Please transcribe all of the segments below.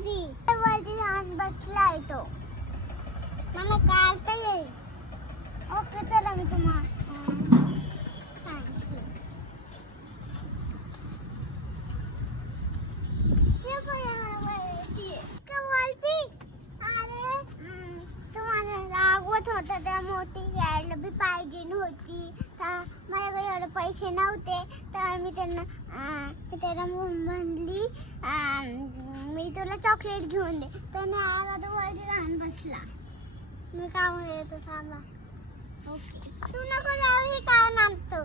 मध्ये वरती जाऊन बसलाय तो. मला काढता येईल. ओके चला मी तुम्हाला सांगते. हे बघा वरती वरती. अरे तुम्हाला रागवत होता त्या मोठी घ्यायला बी पाहिजे नव्हती. तर माझ्याकडे एवढे पैसे नव्हते तर मी त्याला म्हणली मी तुला चॉकलेट घेऊन दे. त्याने आला तर वरती जाऊन बसला. मी काम येतो थांबा. ओके तू नको जाऊ. हे काय नामतो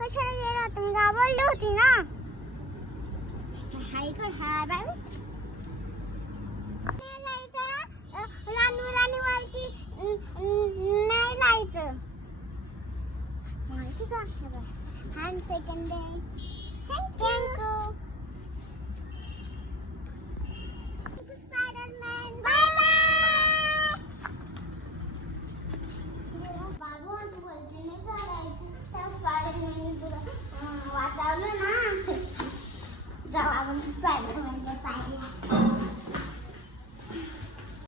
कशाला गेला तुम्ही घाबरली होती ना. हाय कर हा बाय रानू वरती नाही जायचं माहिती का. Hand second day thank you.